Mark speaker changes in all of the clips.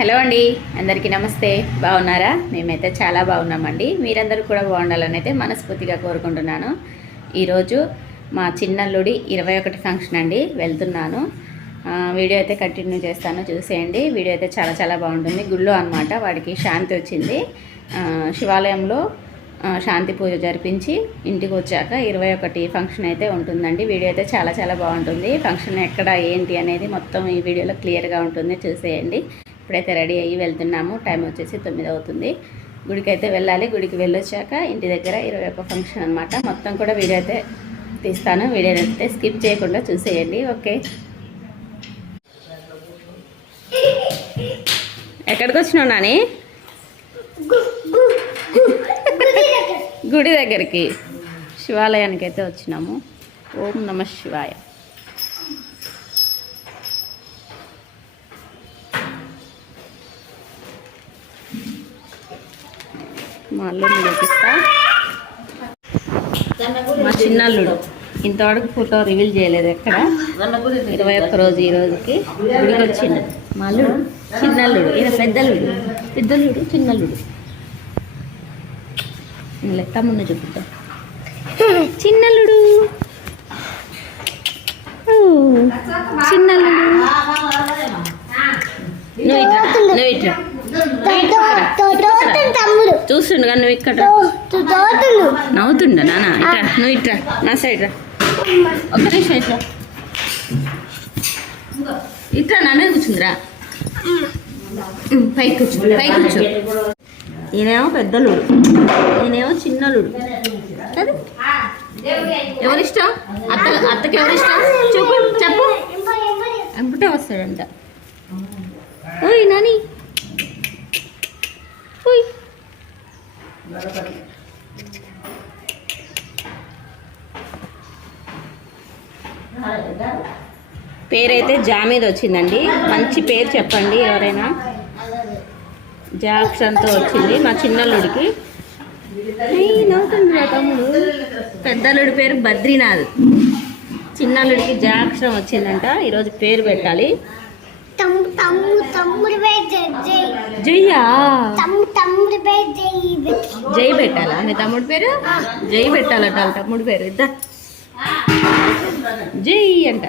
Speaker 1: Hello అండి అందరికీ నమస్తే. బాగున్నారా? మేమైతే చాలా బాగున్నామండి. మీరందరూ కూడా బాగుండాలని అయితే మనస్ఫూర్తిగా కోరుకుంటున్నాను. ఈరోజు మా చిన్నల్లుడి ఇరవై ఒకటి ఫంక్షన్ అండి వెళ్తున్నాను. వీడియో అయితే కంటిన్యూ చేస్తాను చూసేయండి. వీడియో అయితే చాలా చాలా బాగుంటుంది. గుళ్ళో అనమాట వాడికి శాంతి వచ్చింది. శివాలయంలో శాంతి పూజ జరిపించి ఇంటికి వచ్చాక ఇరవై ఒకటి ఫంక్షన్ అయితే ఉంటుందండి. వీడియో అయితే చాలా చాలా బాగుంటుంది. ఫంక్షన్ ఎక్కడ ఏంటి అనేది మొత్తం ఈ వీడియోలో క్లియర్గా ఉంటుంది. చూసేయండి. ఇప్పుడైతే రెడీ అయ్యి వెళ్తున్నాము. టైం వచ్చేసి తొమ్మిది అవుతుంది. గుడికి అయితే వెళ్ళాలి. గుడికి వెళ్ళొచ్చాక ఇంటి దగ్గర ఇరవై ఒక్క ఫంక్షన్ అనమాట మొత్తం కూడా వీడియో అయితే తీస్తాను. వీడియో అయితే స్కిప్ చేయకుండా చూసేయండి. ఓకే. ఎక్కడికి వచ్చినావు నాని? గుడి దగ్గరికి. శివాలయానికి అయితే వచ్చినాము. ఓం నమ శివాయ. మా అల్లుడిని చూపిస్తా మా చిన్నల్లుడు. ఇంతవరకు ఫోటో రివీల్ చేయలేదు ఎక్కడ? ఇరవై ఒక్క రోజు ఈ రోజుకి గుడికి వచ్చిండు మా అల్లుడు. చిన్నల్లుడు. ఈయన పెద్దల్లుడు. పెద్దల్లుడు చిన్నల్లుడు. లెక్క ముందు చూపిద్దాం చిన్నల్లుడు. ఓ, చిన్నల్లుడు. నువ్వు ఇట్రా నువ్వు ఇట్రా చూస్తుండు కానీ నువ్వు ఇక్కడ. నవ్వుతుండ నాన్న. ఇట్రా నువ్వు ఇట్రా. నా సైడ్ రా. ఒక్క నిమిషం ఇట్రా. ఇట్రా నా మీద కూర్చుందిరా. పైకి కూర్చో పైకి కూర్చో. ఈయనేమో పెద్దలుడు ఈయనేమో చిన్నలుడు కదా ఎవరిష్టం? అత్త అత్తకి ఎవరిష్టం? చెప్పు చెప్పు. ఎంపుటే వస్తాడంట. ఓయ్ నాని. పేరైతే జామీద్ వచ్చిందండి. మంచి పేరు చెప్పండి ఎవరైనా. జాక్షన్తో వచ్చింది మా చిన్నల్లుడికి. నవ్వుతుంది తమ్ముడు. పెద్దల్లుడి పేరు బద్రీనాథ్. చిన్నల్లుడికి జాక్షరం వచ్చిందంట. ఈరోజు పేరు పెట్టాలి.
Speaker 2: జై జై.
Speaker 1: జయ్యా?
Speaker 2: జై
Speaker 1: జై పెట్టాలా? మీ తమ్ముడు పేరు? జై పెట్టాలట వాళ్ళ తమ్ముడు పేరు. ఇద్దా. జై అంట.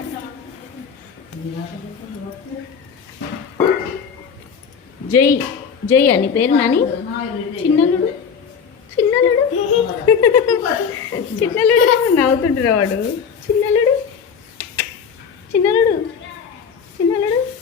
Speaker 1: జై జై అని పేరు నాని? చిన్నలుడు? చిన్నలుడు? చిన్నలుడు నవ్వుతుంటారు వాడు. చిన్నలుడు? చిన్నలుడు?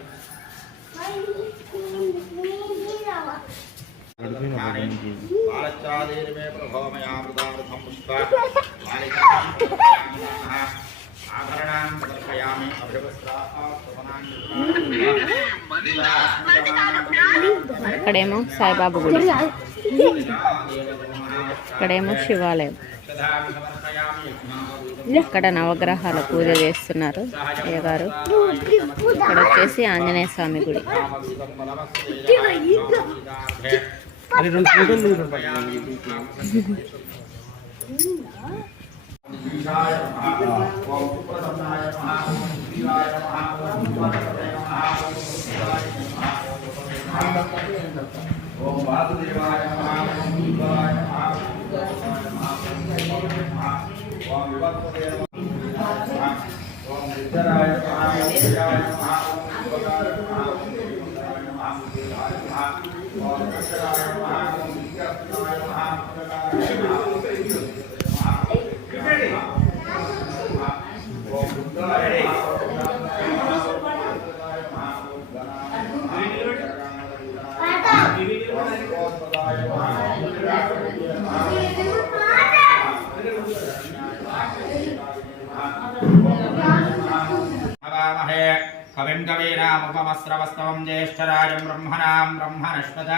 Speaker 3: బాలచాదేర్మే ప్రభోమయామృతామృతం సమర్పయామి
Speaker 1: అక్కడేమో సాయిబాబా గుడి. ఇక్కడేమో శివాలయం. ఇక్కడ నవగ్రహాల పూజ చేస్తున్నారు అయ్యగారు. ఇక్కడ వచ్చేసి ఆంజనేయ స్వామి గుడి.
Speaker 3: ఓం వాసుదేవాయ నమః ఓం శివాయ నమః ఓం వివత్సదే कविं ज्येष्ठराजं ब्रह्मणां ब्रह्मणश्वत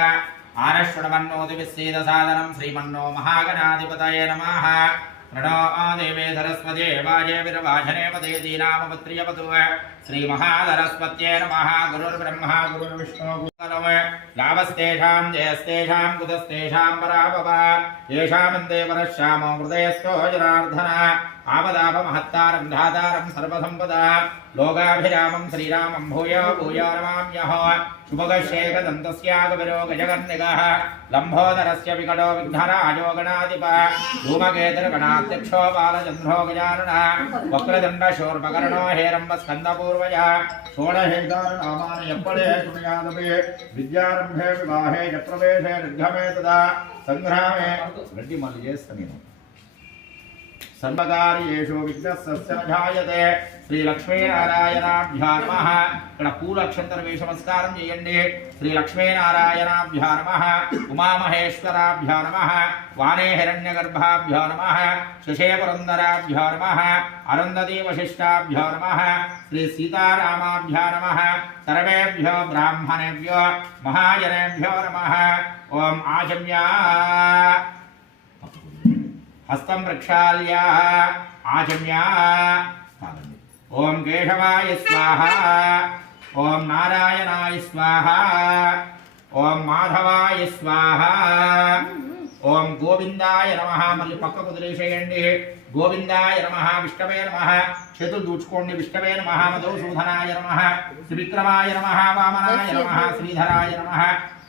Speaker 3: ఆనశ్వణమన్నోదివిశ్చేదసాదనం శ్రీమన్నో మహాగణాధిపతయ నమ ప్రణో దేవే సరస్వతే వాజే విరవాజనేపదే దీనామపుత్రియపతు శ్రీమహాసరస్వత్యే నమ గురుర్బ్రహ్మ గురుర్విష్ణు లాభస్తేషాం జయస్తేషాం కుతస్తేషాం పరాపవ ఏషామందే పరశ్యామో హృదయస్థో జనార్దన आमदापमहत्तारम् धातारम् सर्वसम्पदा। लोकाभिरामम् श्रीरामम् भूय भूयो रमाम्यः शुभगशेखदन्तस्यागविरोगजगर्निगः लम्भोदरस्य विकटो विघ्नराजो गणाधिप धूमकेतुर्गणाध्यक्षो बालचन्द्रो गजाननः वक्रदण्डशोर्पकर्णो हेरम्बस्कन्दपूर्वज। षोडशेदारणामानयप्पले विद्यारम्भे विवाहे च प्रवेशे निर्घमे तदा सङ्ग्रामे रेड्डिमल्ये समीनम् చేస్తా నేను సర్వకార్యేషు విఘ్నస్య జాయతే శ్రీ లక్ష్మీనారాయణాభ్యా నమః ఇక్కడ పూలక్షంతర వేష నమస్కారం చేయండి శ్రీ లక్ష్మీనారాయణాభ్యా నమః ఉమామహేశ్వరాభ్యా నమః వాణే హిరణ్యగర్భాభ్యో నమః శశేపురందరాభ్యో నమః అరుంధతీ వశిష్టాభ్యో నమః శ్రీ సీతారామాభ్యా నమః సర్వేభ్యో బ్రాహ్మణేభ్యో మహాజనేభ్యో నమః ఓం ఆచమ్యా హస్తం ప్రక్షాళ్య ఆచమ్య. స్థానండి ఓం కేశవాయ స్వాహ ఓం నారాయణాయ స్వాహ ఓం మాధవాయ స్వాహ ఓం గోవిందాయ నమ. మళ్ళీ పక్కకు వదిలేసేయండి గోవిందాయ నమ విష్ణవే నమ. చేతులు దూచుకోండి. విష్ణవే నమ మధుసూదనాయ నమ. త్రివిక్రమాయ నమ వామనాయ నమ శ్రీధరాయ నమ.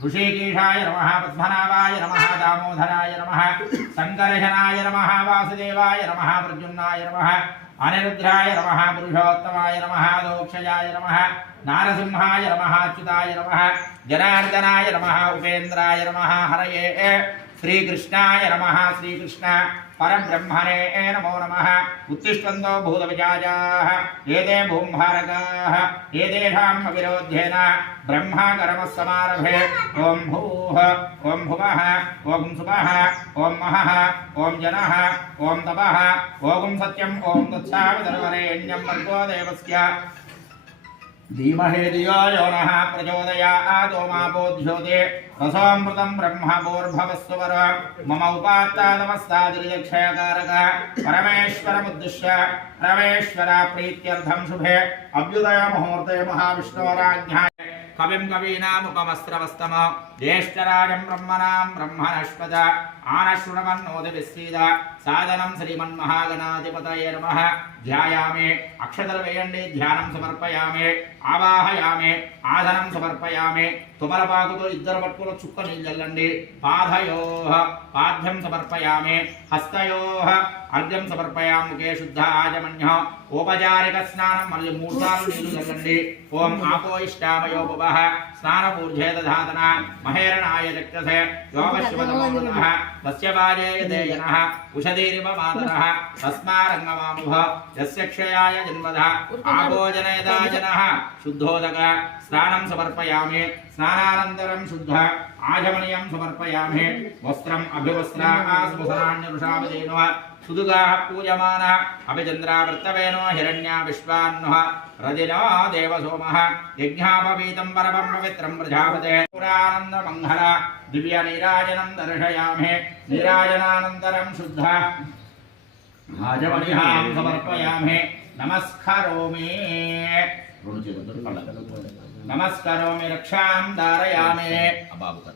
Speaker 3: ऋषिकेशाय नमः, पद्मनाभाय नमः, दामोदराय नमः सङ्कर्षणाय नमः, वासुदेवाय नमः, प्रद्युम्नाय नमः, अनिरुद्राय नमः, पुरुषोत्तमाय नमः, दोक्षयाय नमः, नारसिंहाय नमः, अच्युताय नमः, जनार्दनाय नमः, उपेन्द्राय नमः, हरये, श्रीकृष्णाय नमः, श्रीकृष्ण। परब्रह्मणे नमो नमः। उत्तिष्ठन्तो भूतविजाजाः एते भूम्भारकाः। एतेषाम् अविरोध्येन ब्रह्माकरमः समारभे ॐ भूः, ॐ भुवः, ॐ सुभः ॐ महः, ॐ जनः, ॐ तपः। ॐ सत्यम् ॐ तत्सावितर्वरेण्यं वर्गो देवस्य। धीमहे धियो यो नः प्रचोदयादो मापोद्योते रसोऽमृतं ब्रह्मभूर्भवस्वर मम उपात्ता नमस्तादिर्यक्षयकारक परमेश्वरमुद्दिश्य रमेश्वर प्रीत्यर्थं शुभे अभ्युदयमुहूर्ते महाविष्णोराज्ञाय कविं कवीनामुपमस्त्रवस्तम ज्येष्ठराजं ब्रह्मणां ब्रह्मणश्वद आनश्रुणवन्नोदिविस्सीद साधनं श्रीमन्महागणाधिपतये नमः ध्यायामे अक्षतर्वयण्डे ध्यानं समर्पयामे ఆవాహయామే ఆసనం సమర్పయామే. తుమలపాకుతో ఇద్దరు పట్టుకుల చుక్క నీళ్ళు చల్లండి పాదయో పాద్యం సమర్పయామే. హస్తయోహ అర్ఘ్యం సమర్పయాం ముఖే శుద్ధ ఆజమన్య. ఔపచారిక స్నానం మళ్ళీ మూడు సార్లు నీళ్ళు చల్లండి. ఓం ఆపోయిష్టామయోపవ स्नानपूर्जे दधातना महेरणाय चक्रसे योगशिवतमो देयनः तस्मारङ्गमामुह यस्य क्षयाय जन्मदः शुद्धोदक स्नानं समर्पयामि स्नानानन्तरं शुद्ध आचमनीयं समर्पयामि वस्त्रम् अभिवस्त्राः सुवसनान्यनुषामधेनुः सुदुगा पूजम अभिचन्द्रावृत्तवे नो हिरण्या विश्वान्नुः रदिनो देवसोमः पवित्रम प्रजापते पुरानंद मंगल दिव्य नीराजनम दर्शयामे नीराजनानन्तरं शुद्ध भाजमणिहां समर्पयामहे। नमस्करोमि। नमस्करोमि रक्षां धारयामि। अबाबुकर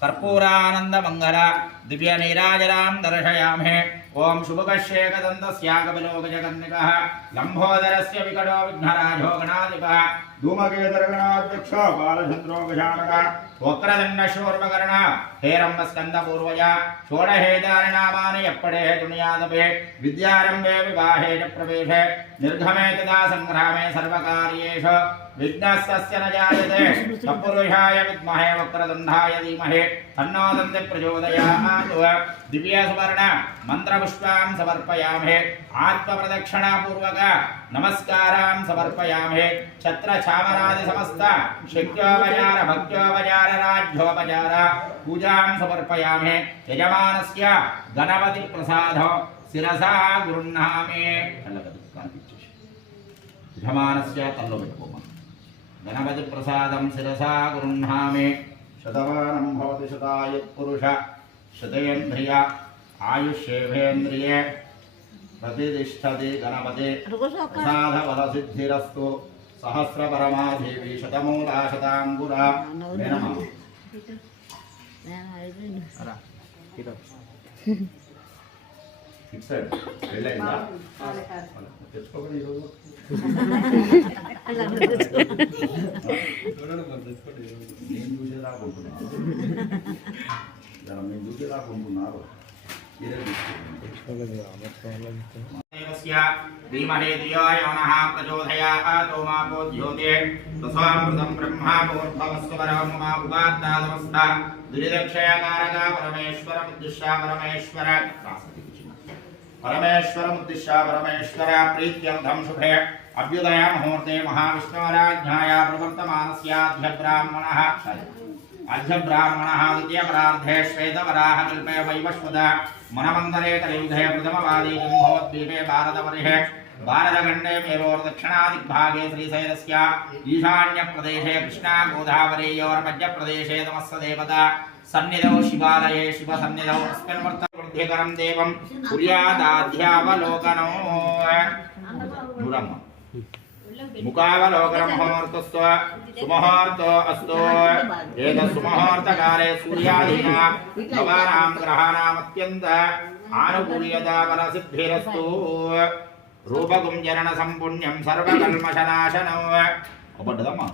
Speaker 3: कर्पूरानंद मंगल कर्पूरानन्दमङ्गल दिव्यनीराजरां दर्शयामहे। ॐ शुभकश्येकदन्तस्याकबिलोकजगन्निकः लम्भोदरस्य विकटो विघ्नराजो गणाधि धूमकेतरगणाध्यक्ष बालचन्द्रो गजानकः वक्रदण्डशूर्मकर्ण हेरम्बस्कन्दपूर्वज। षोडहेदारिणामानि यपड़े दुनियादपे विद्यारंभे विवाहे च प्रवेशे। निर्घमे तदा संग्रामे सर्वकार्येषु विघ्नस्तस्य न जायते। तत्पुरुषाय विद्महे वक्रदण्डाय धीमहे। तन्नो दन्ति प्रचोदयात्। दिव्यसुवर्ण मन्त्रपुष्पां समर्पयामहे। आत्मप्रदक्षिणापूर्वक नमस्कारां समर्पयामहे। छत्रछामरादिसमस्त शक्त्योपचार भक्त्योपचार, राज्योपचार पूजां समर्पयामहे। यजमानस्य गणपतिप्रसादौ। शिरसा गृह्णामि गणपति प्रसाद शिसा गृहा गणपतिप्रसादं शिरसा गृह्णामि शतमानं भवति शतायुत्पुरुष। शतेन्द्रिय आयुष्येभेन्द्रिये। शतमूला शताङ्गुरा धीमहे धियाय नमः प्रचोदयात् तोमापो द्योते तस्वामृतं ब्रह्मा पूर्भवस्वरं मा दुष्टा परमेश्वर। परमेश्वर परमेश्वरमुद्दिश्य परमेश्वरा प्रीत्यर्थं शुभे। अभ्युदयमुहूर्ते महाविष्णोराज्ञाया प्रवर्तमानस्याध्यब्राह्मणः अध्यब्राह्मणः द्वितीयपरार्धे श्वेतवराहकल्पे वैवस्वद मनमन्दरे कलियुधे प्रथमवादी जम्भोद्वीपे भारतवर्षे भारतखण्डे मेरोर्दक्षिणादिग्भागे श्रीशैलस्य ईशान्यप्रदेशे कृष्णागोदावरीयोर्मध्यप्रदेशे तमस्सदेवता। సన్నిధౌ శివాలయే శివ సన్నిధౌ అస్మిన్ వృద్ధికరం దేవం కుర్యాదాధ్యావలోకనం కుర్యాదాధ్యావలోకనో నూరమ్మ ముఖావలోకనముహూర్తస్వ సుముహూర్తో అస్తో ఏక సుమహార్తకాలే సూర్యాదీనా నవానాం గ్రహాణామత్యంత ఆనుకూల్యతాబల సిద్ధిరస్తు రూపగుంజన సంపుణ్యం సర్వకల్మషనాశనం ఒకటిదమ్మా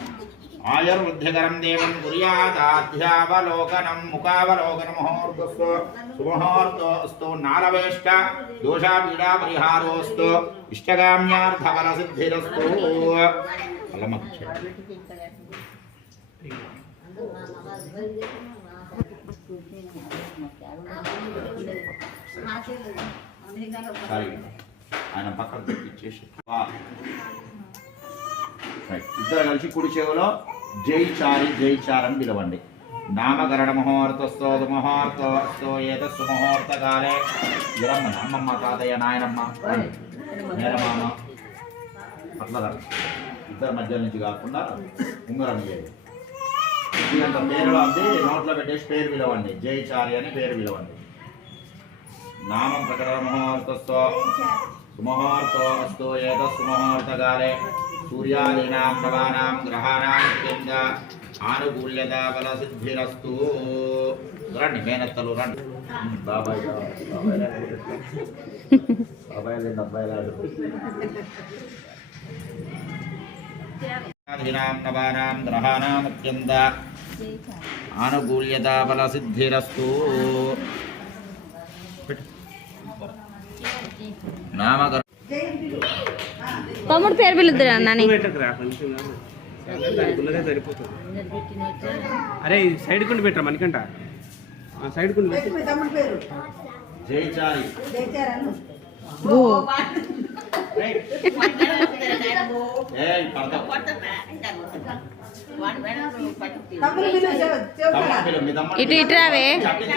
Speaker 3: ఆయుర్వృద్ధికరం దేవం కుర్యాదాధ్యావలోకనం ముఖావలోకన ముహూర్తస్తో సుముహూర్తో అస్తు నారవేష్ట దోషాపీడా పరిహారోస్తు ఇష్టగామ్యార్థఫల సిద్ధిరస్తు ఫలమక్ష ఆయన పక్కన తెప్పించేసి. రైట్. ఇద్దరు కలిసి కుడి చెవిలో జై చారి జై చార్ పిలవండి. నామకరణ ముహూర్తస్తో ముహూర్తో ఏత సుముహూర్త కాలే ఇరమ్మ అమ్మమ్మ తాతయ్య నాయనమ్మ. మేనమామ అట్లా. ఇద్దరి మధ్య నుంచి కాకుండా ఉంగరం చేయండి ఇదంత పేరు అంది నోట్లో పెట్టేసి పేరు పిలవండి. జై చారి అని పేరు పిలవండి. నామం ప్రకటన ముహూర్తస్తో సుముహూర్తో అస్తు ఏత సుముహూర్తకాలే సూర్యాదీనాం నవానాం గ్రహాణాం కింద ఆనుకూల్యత బల సిద్ధిరస్తు రండి మేనత్తలు రండి. బాబాయ్ బాబాయ్ లేదు అబ్బాయి రాడు ఆదీనాం నవానాం గ్రహాణాం అత్యంత ఆనుకూల్యత బల సిద్ధిరస్తు నామకర
Speaker 1: తమ్ముడు పేరు పిలుద్దురా నాని.
Speaker 4: అరే సైడ్ కుండి పెట్టరా మనకంట ఆ సైడ్ కుండి
Speaker 1: ఇటు ఇటు రావే.
Speaker 3: అటు నుంచి,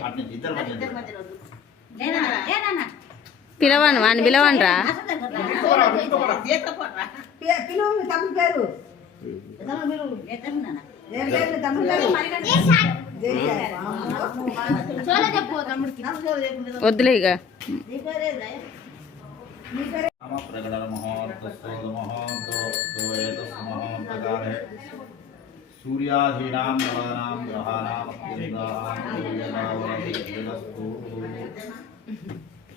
Speaker 3: అటు నుంచి, ఇద్దరు మధ్య
Speaker 1: పిలవను వాడిని పిలవను రా
Speaker 5: పిలువు మీ తమ్ముడి పేరు ఏం పేరు మీ తమ్ముడి పేరు జై జయ.
Speaker 1: వద్దులే ఇక
Speaker 3: నామ ప్రకటన ముహూర్తస్తో ముహూర్తో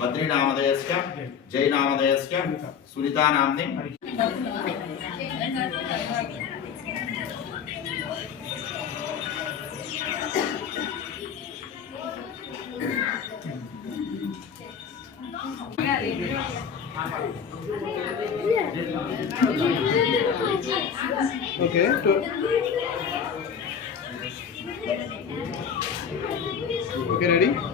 Speaker 3: बद्री नामधेयस्य जय
Speaker 6: नामधेयस्य सुनीता नाम
Speaker 7: ओके तो ओके
Speaker 5: रेडी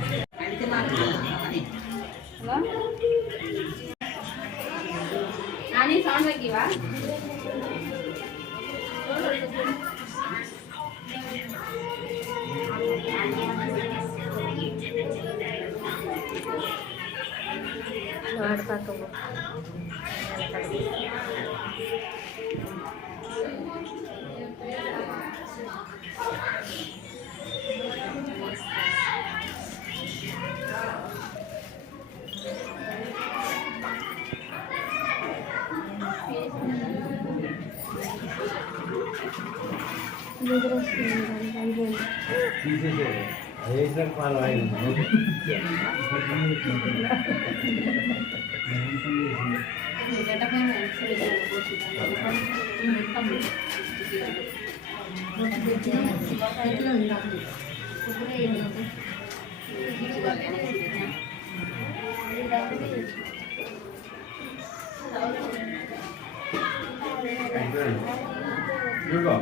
Speaker 5: 일로
Speaker 7: 와.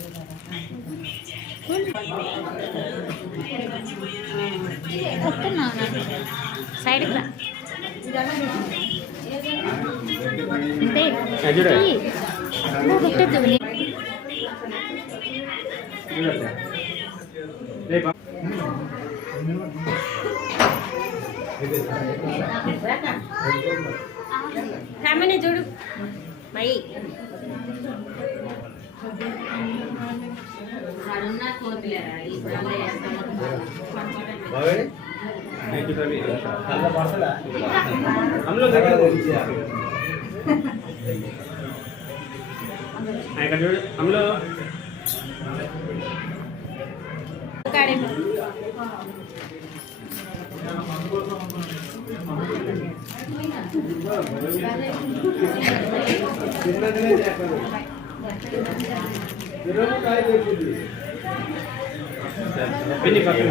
Speaker 6: போட்டு
Speaker 7: நான் சைடுக்கு
Speaker 6: தான்
Speaker 7: ಬಿಟ್ಟಿದ್ದೀವಿ ಸಾಮಾನ್ಯ ಜೋಡು
Speaker 6: ಬೈ ಸಣ್ಣ ಕೋದ್ಲೇ हम लोग हाँ, ఇక్కడ చూడు हम लोग పిన్ని పక్కన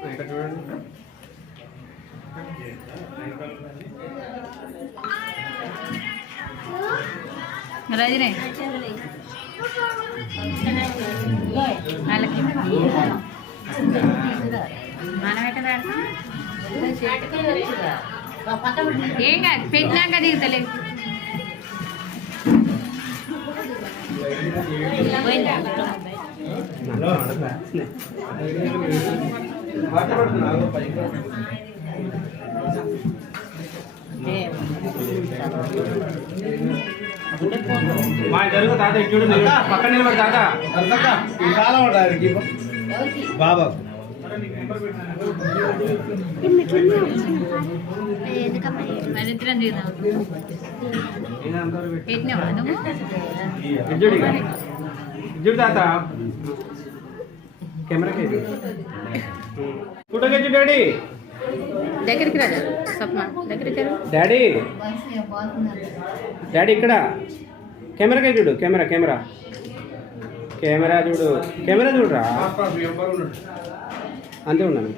Speaker 4: రాజు చూడండి
Speaker 8: రజనే. వాళ్ళకి. మనం ఎక్కడ ఏం కాదు పెట్టినాక దిగుతలే.
Speaker 4: మా జరుగు తాత ఇటు చూడు నువ్వు పక్కన నిలబడి తాత.
Speaker 6: బాబా.
Speaker 8: మరి
Speaker 4: తాత కెమెరాకి డాడీ
Speaker 8: దగ్గరికి రాజా దగ్గరికి
Speaker 4: డాడీ డాడీ ఇక్కడ కెమెరాకే చూడు కెమెరా కెమెరా కెమెరా చూడు కెమెరా చూడరా అంతే ఉన్నాను.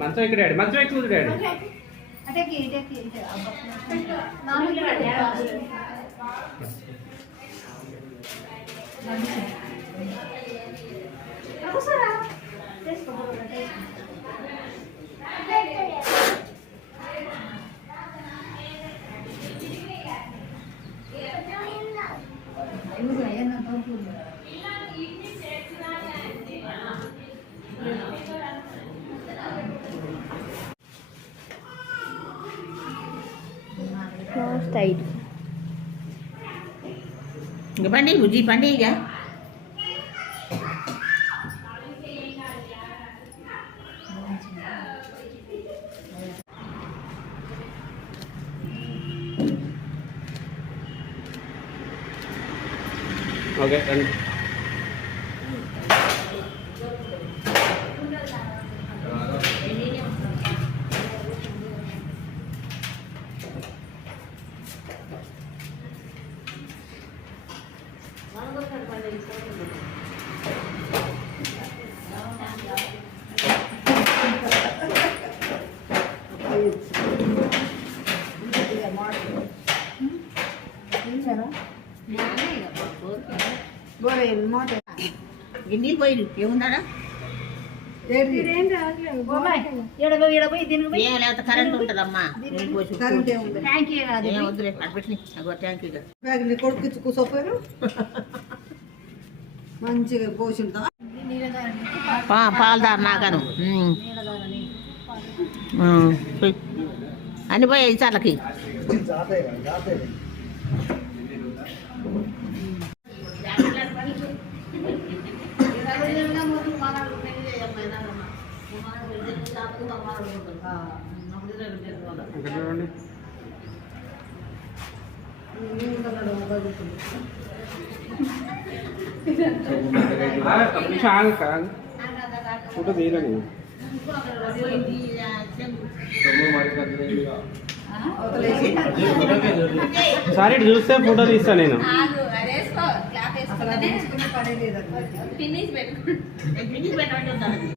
Speaker 4: మంచం ఇక్కడ మంచం ఎక్కువ డాడీ?
Speaker 8: ఇంక Ako sarap.
Speaker 4: Gimana pandai
Speaker 8: Budi pandai ya? Oke, okay, and ఉంటుందమ్మా. నీళ్ళు పోసి
Speaker 5: కరెంట్ నీ కొడుకు కూర్చోపోయాను మంచిగా పోసింటా
Speaker 8: పాలదారు నాకను. అని పోయి. చల్లకి
Speaker 4: ఆగు, ఆగు. ఫోటో తీయలే నేను సారీ చూస్తే ఫోటో తీస్తాను నేను.
Speaker 5: అసలు అది. తీసుకునే